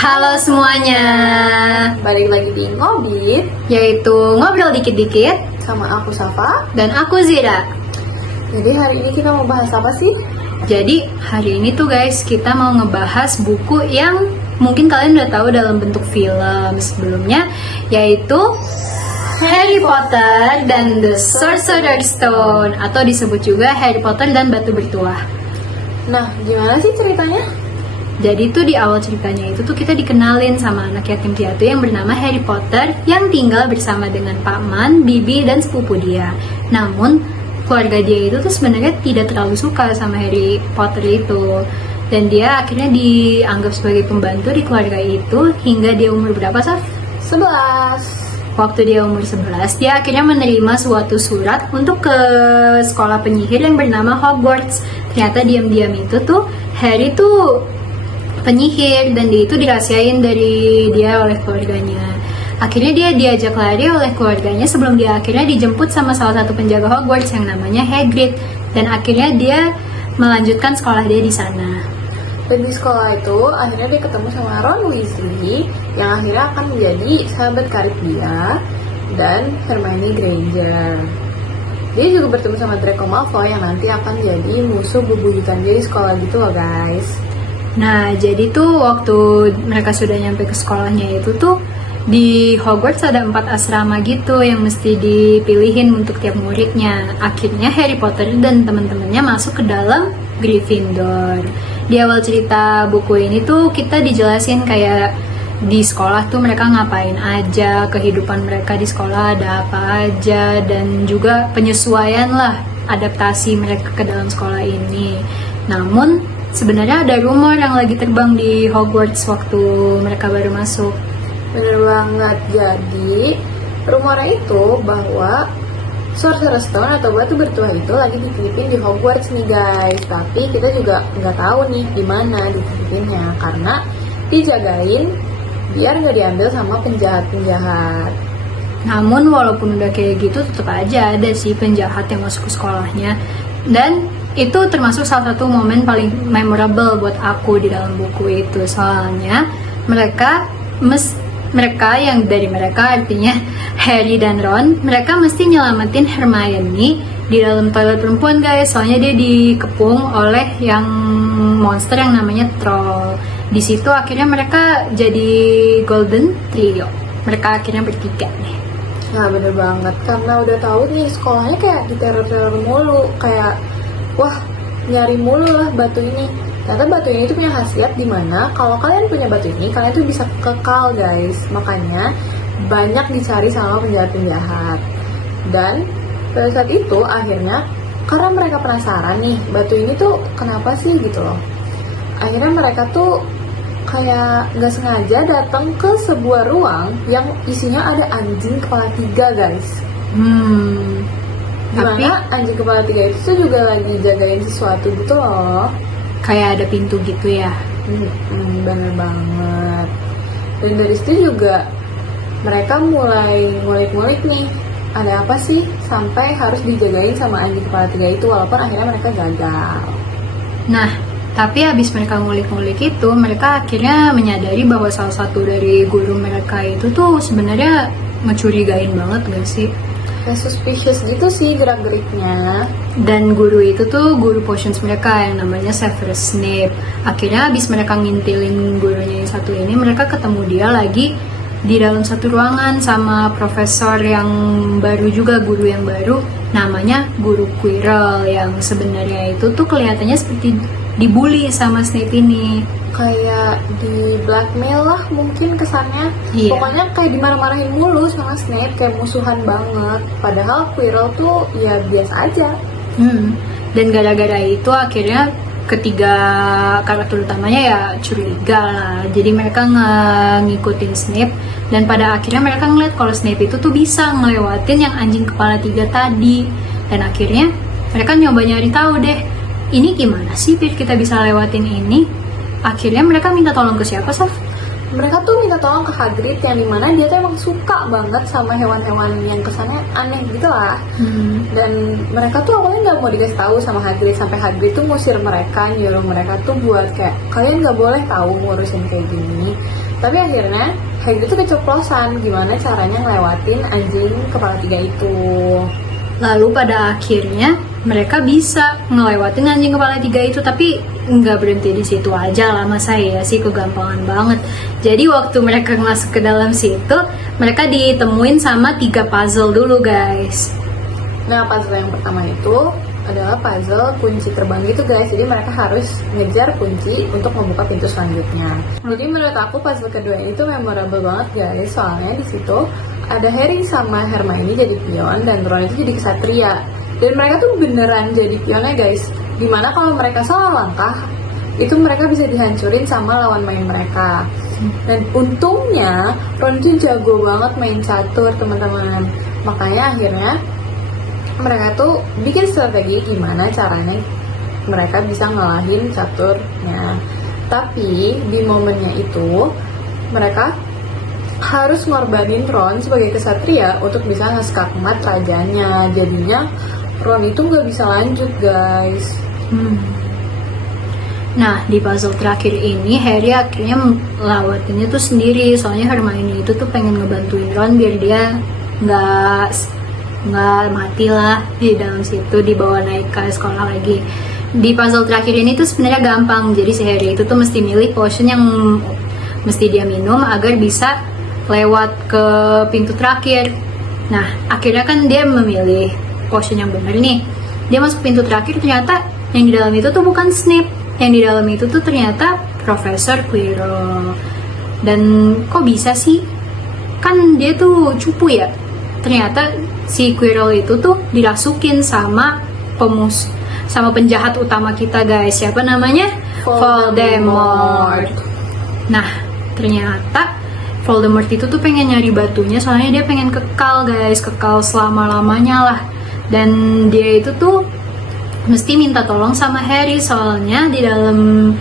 Halo semuanya, Balik lagi di Ngobit yaitu ngobrol dikit-dikit sama aku Safa. dan aku Zira. Jadi hari ini kita mau bahas apa sih? Jadi hari ini tuh guys kita mau ngebahas buku yang mungkin kalian udah tahu dalam bentuk film sebelumnya, yaitu Harry Potter dan The Sorcerer's Stone, atau disebut juga Harry Potter dan Batu Bertuah. Nah, gimana sih ceritanya? Jadi tuh di awal ceritanya itu tuh kita dikenalin sama anak yatim piatu yang bernama Harry Potter yang tinggal bersama dengan Pak Man, Bibi, dan sepupu dia. Namun keluarga dia itu tuh sebenarnya tidak terlalu suka sama Harry Potter itu. Dan dia akhirnya dianggap sebagai pembantu di keluarga itu hingga dia umur berapa, Saf? 11. Waktu dia umur 11, dia akhirnya menerima suatu surat untuk ke sekolah penyihir yang bernama Hogwarts. Ternyata diam-diam itu tuh Harry tuh penyihir dan dia itu dirahasiain dari dia oleh keluarganya. Akhirnya dia diajak lari oleh keluarganya sebelum dia akhirnya dijemput sama salah satu penjaga Hogwarts yang namanya Hagrid, dan akhirnya dia melanjutkan sekolah dia di sana. Dan di sekolah itu akhirnya dia ketemu sama Ron Weasley yang akhirnya akan menjadi sahabat karib dia dan Hermione Granger. Dia juga bertemu sama Draco Malfoy yang nanti akan jadi musuh bebuyutan dia di sekolah gitu loh guys. Nah, jadi tuh waktu mereka sudah nyampe ke sekolahnya itu tuh di Hogwarts ada 4 asrama gitu yang mesti dipilihin untuk tiap muridnya. Akhirnya Harry Potter dan teman-temannya masuk ke dalam Gryffindor. Di awal cerita buku ini tuh kita dijelasin kayak di sekolah tuh mereka ngapain aja, kehidupan mereka di sekolah ada apa aja, dan juga penyesuaian lah, adaptasi mereka ke dalam sekolah ini. Namun sebenarnya ada rumor yang lagi terbang di Hogwarts waktu mereka baru masuk. Bener banget, jadi rumornya itu bahwa Sorcerer's Stone atau Batu Bertuah itu lagi dititipin di Hogwarts nih guys. Tapi kita juga nggak tahu nih di mana dititipinnya karena dijagain biar nggak diambil sama penjahat-penjahat. Namun walaupun udah kayak gitu tetap aja ada sih penjahat yang masuk ke sekolahnya, dan itu termasuk salah satu momen paling memorable buat aku di dalam buku itu. Soalnya mereka yang dari mereka artinya Harry dan Ron, mereka mesti nyelamatin Hermione di dalam toilet perempuan guys. Soalnya dia dikepung oleh yang monster yang namanya troll. Di situ akhirnya mereka jadi Golden Trio. Mereka akhirnya bertiga nih. Nah bener banget, karena udah tahu nih sekolahnya kayak diteror-teror mulu, kayak wah nyari mulu lah batu ini. Ternyata batu ini tuh punya khasiat dimana kalau kalian punya batu ini kalian tuh bisa kekal guys. Makanya banyak dicari sama penjahat-penjahat. Dan pada saat itu akhirnya karena mereka penasaran nih batu ini tuh kenapa sih gitu loh. Akhirnya mereka tuh kayak nggak sengaja datang ke sebuah ruang yang isinya ada anjing kepala 3 guys. Dimana anjing kepala 3 itu tuh juga lagi jagain sesuatu gitu loh. Kayak ada pintu gitu ya. Bener banget. Dan dari situ juga mereka mulai ngulik-ngulik nih, ada apa sih sampai harus dijagain sama anjing kepala 3 itu, walaupun akhirnya mereka gagal. Nah, tapi habis mereka ngulik-ngulik itu, mereka akhirnya menyadari bahwa salah satu dari guru mereka itu tuh sebenarnya ngecurigain banget gak sih? Kayak suspicious gitu sih gerak-geriknya. Dan guru itu tuh guru potions mereka yang namanya Severus Snape. Akhirnya habis mereka ngintilin gurunya yang satu ini, mereka ketemu dia lagi di dalam satu ruangan sama profesor yang baru juga, guru yang baru, namanya Guru Quirrell, yang sebenarnya itu tuh kelihatannya seperti dibully sama Snape ini. Kayak di blackmail lah mungkin kesannya. Iya. Pokoknya kayak dimarah-marahin mulu sama Snape, kayak musuhan banget. Padahal Quirrell tuh ya biasa aja. Dan gara-gara itu akhirnya ketiga karakter utamanya ya curiga lah. Jadi mereka ngikutin Snape, dan pada akhirnya mereka ngeliat kalau Snape itu tuh bisa ngelewatin yang anjing kepala 3 tadi. Dan akhirnya mereka nyoba nyari tahu deh, ini gimana sih biar kita bisa lewatin ini. Akhirnya mereka minta tolong ke siapa, Saf? Mereka tuh minta tolong ke Hagrid, yang dimana dia tuh emang suka banget sama hewan-hewan yang kesannya aneh gitu lah. Dan mereka tuh awalnya nggak mau dikasih tahu sama Hagrid, sampai Hagrid tuh ngusir mereka, nyuruh mereka tuh buat kayak kalian nggak boleh tahu ngurusin kayak gini. Tapi akhirnya Harry itu keceplosan gimana caranya ngelewatin anjing kepala 3 itu. Lalu pada akhirnya mereka bisa ngelewatin anjing kepala 3 itu, tapi nggak berhenti di situ aja lah, masa ya sih, kegampangan banget. Jadi waktu mereka masuk ke dalam situ, mereka ditemuin sama 3 puzzle dulu guys. Nah, puzzle yang pertama itu adalah puzzle kunci terbang gitu guys. Jadi mereka harus ngejar kunci untuk membuka pintu selanjutnya. Jadi menurut aku puzzle kedua ini tuh memorable banget guys. Soalnya di situ ada Harry sama Hermione jadi pion dan Ron itu jadi kesatria. Dan mereka tuh beneran jadi pionnya guys. Dimana kalau mereka salah langkah, itu mereka bisa dihancurin sama lawan main mereka. Dan untungnya Ron tuh jago banget main catur teman-teman. Makanya akhirnya mereka tuh bikin strategi gimana caranya mereka bisa ngalahin caturnya. Tapi di momennya itu mereka harus ngorbanin Ron sebagai kesatria untuk bisa ngeskakmat rajanya. Jadinya Ron itu nggak bisa lanjut guys. Nah, di puzzle terakhir ini Harry akhirnya ngelawatinnya tuh sendiri. Soalnya Hermione itu tuh pengen ngebantuin Ron biar dia nggak mati lah di dalam situ, dibawa naik ke sekolah lagi. Di puzzle terakhir ini tuh sebenarnya gampang. Jadi si Harry itu tuh mesti milih potion yang mesti dia minum agar bisa lewat ke pintu terakhir. Nah, akhirnya kan dia memilih potion yang benar nih. Dia masuk pintu terakhir, ternyata yang di dalam itu tuh bukan Snape. Yang di dalam itu tuh ternyata Profesor Quirrell. Dan kok bisa sih? Kan dia tuh cupu ya. Ternyata si Quirrell itu tuh dirasukin sama penjahat utama kita guys. Siapa namanya? Voldemort. Nah, ternyata Voldemort itu tuh pengen nyari batunya, soalnya dia pengen kekal guys, kekal selama-lamanya lah. Dan dia itu tuh mesti minta tolong sama Harry, soalnya di dalam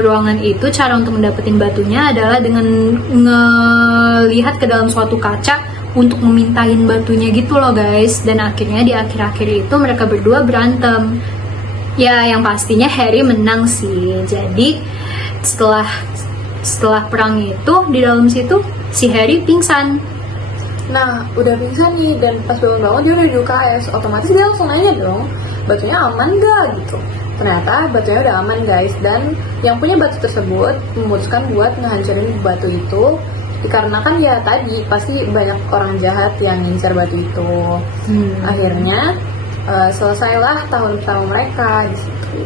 ruangan itu cara untuk mendapatkan batunya adalah dengan ngelihat ke dalam suatu kaca untuk memintain batunya gitu loh guys. Dan akhirnya di akhir-akhir itu mereka berdua berantem. Ya, yang pastinya Harry menang sih. Jadi setelah perang itu di dalam situ si Harry pingsan. Nah, udah pingsan nih, dan pas bangun-bangun dia udah di UKS. Otomatis dia langsung nanya dong, batunya aman gak gitu. Ternyata batunya udah aman guys. Dan yang punya batu tersebut memutuskan buat ngehancurin batu itu, dikarenakan ya tadi pasti banyak orang jahat yang ngincar batu itu. Akhirnya selesailah tahun pertama mereka di situ.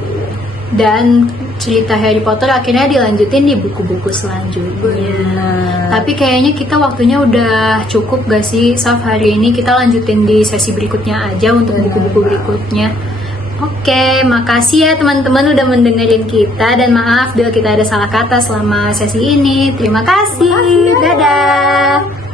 Dan cerita Harry Potter akhirnya dilanjutin di buku-buku selanjutnya. Tapi kayaknya kita waktunya udah cukup gak sih, Saf? Hari ini kita lanjutin di sesi berikutnya aja untuk buku-buku berikutnya. Oke, makasih ya teman-teman udah mendengarin kita. Dan maaf bila kita ada salah kata selama sesi ini. Terima kasih. Dadah.